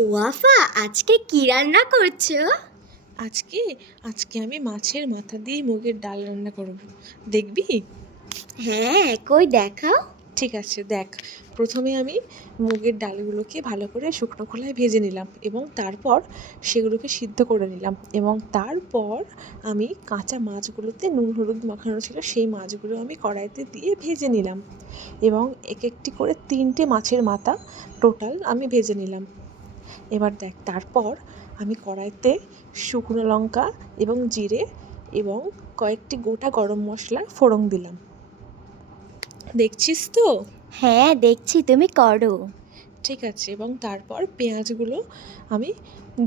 ওয়াফা, আজকে কি রান্না করছো? আজকে আজকে আমি মাছের মাথা দিয়ে মুগের ডাল রান্না করব, দেখবি? হ্যাঁ, কই দেখাও। ঠিক আছে, দেখ। প্রথমে আমি মুগের ডালগুলোকে ভালো করে শুকনো খোলায় ভেজে নিলাম এবং তারপর সেগুলোকে সিদ্ধ করে নিলাম এবং তারপর আমি কাঁচা মাছগুলোতে নুন হলুদ মাখানো ছিল সেই মাছগুলো আমি কড়াইতে দিয়ে ভেজে নিলাম এবং এক একটি করে 3টে মাছের মাথা টোটাল আমি ভেজে নিলাম। এবার দেখ, তারপর আমি কড়াইতে শুকনো লঙ্কা এবং জিরে এবং কয়েকটি গোটা গরম মশলা ফোড়ন দিলাম। দেখছিস তো? হ্যাঁ, দেখছি, তুমি করো। ঠিক আছে, এবং তারপর পেঁয়াজগুলো আমি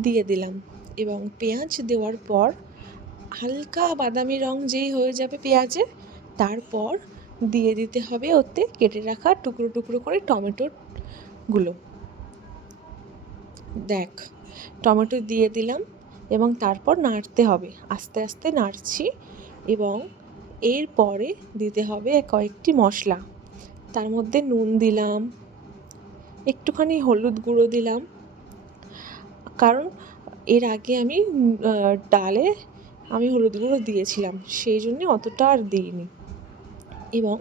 দিয়ে দিলাম এবং পেঁয়াজ দেওয়ার পর হালকা বাদামি রং যেই হয়ে যাবে পেঁয়াজের, তারপর দিয়ে দিতে হবে ওতে কেটে রাখা টুকরো টুকরো করে টমেটোগুলো। দেখ, টমেটো দিয়ে দিলাম এবং তারপর নাড়তে হবে, আস্তে আস্তে নাড়ছি এবং এরপরে দিতে হবে কয়েকটি মশলা। তার মধ্যে নুন দিলাম, একটুখানি হলুদ গুঁড়ো দিলাম, কারণ এর আগে আমি ডালে আমি হলুদ গুঁড়ো দিয়েছিলাম, সেই জন্য অতটা আর দিইনি। এবং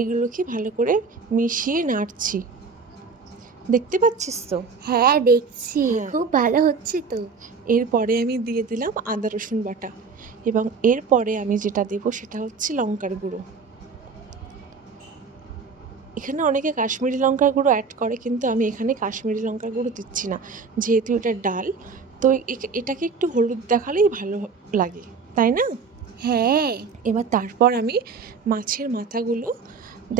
এগুলোকে ভালো করে মিশিয়ে নাড়ছি। দেখতে পাচ্ছিস তো? হ্যাঁ, দেখছি, হ্যাঁ। খুব ভালো হচ্ছে তো। এরপরে আমি দিয়ে দিলাম আদা রসুন বাটা এবং এরপরে আমি যেটা দেবো সেটা হচ্ছে লঙ্কার গুঁড়ো। এখানে অনেকে কাশ্মীরি লঙ্কার গুঁড়ো অ্যাড করে, কিন্তু আমি এখানে কাশ্মীরি লঙ্কার গুঁড়ো দিচ্ছি না, যেহেতু এটা ডাল। তো এটাকে একটু হলুদ দেখালেই ভালো লাগে, তাই না? হ্যাঁ। এবার তারপর আমি মাছের মাথাগুলো,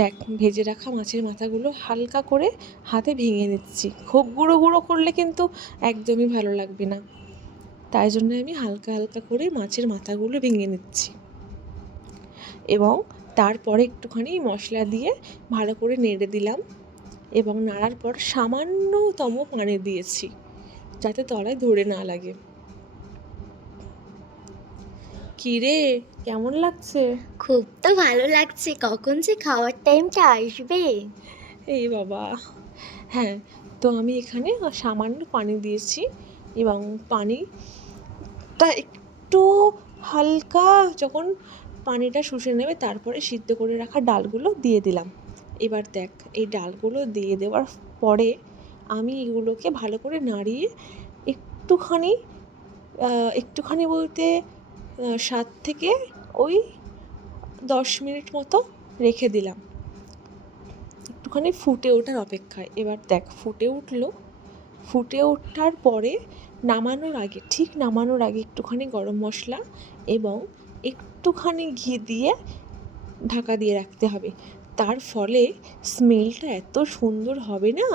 দেখ, ভেজে রাখা মাছের মাথাগুলো হালকা করে হাতে ভেঙে নিচ্ছি। খুব গুঁড়ো গুঁড়ো করলে কিন্তু একদমই ভালো লাগবে না, তাই জন্য আমি হালকা হালকা করে মাছের মাথাগুলো ভেঙে নিচ্ছি এবং তারপরে একটুখানি মশলা দিয়ে ভালো করে নেড়ে দিলাম এবং নাড়ার পর সামান্যতম পানি দিয়েছি, যাতে তলায় ধরে না লাগে। কী রে, কেমন লাগছে? খুব তো ভালো লাগছে, কখন যে খাওয়ার টাইমটা আসবে। এই বাবা! হ্যাঁ, তো আমি এখানে সামান্য পানি দিয়েছি এবং পানিটা একটু হালকা যখন পানিটা শুষে নেবে, তারপরে সিদ্ধ করে রাখা ডালগুলো দিয়ে দিলাম। এবার দেখ, এই ডালগুলো দিয়ে দেওয়ার পরে আমি এগুলোকে ভালো করে নাড়িয়ে একটুখানি একটুখানি বলতে 7 থেকে ওই 10 মিনিট মতো রেখে দিলাম, একটুখানি ফুটে ওঠার অপেক্ষায়। এবার দেখ, ফুটে ওঠার পরে ঠিক নামানোর আগে একটুখানি গরম মশলা এবং একটুখানি ঘি দিয়ে ঢাকা দিয়ে রাখতে হবে। তার ফলে স্মেলটা এত সুন্দর হবে না!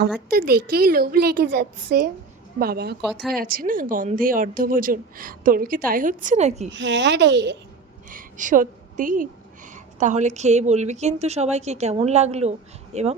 আমার তো দেখেই লোভ লেগে যাচ্ছে। বাবা, কথায় আছে না, গন্ধে অর্ধভোজন। তোরও কি তাই হচ্ছে নাকি? হ্যাঁ রে। সত্যি? তাহলে খেয়ে বলবি কিন্তু সবাইকে কেমন লাগলো এবং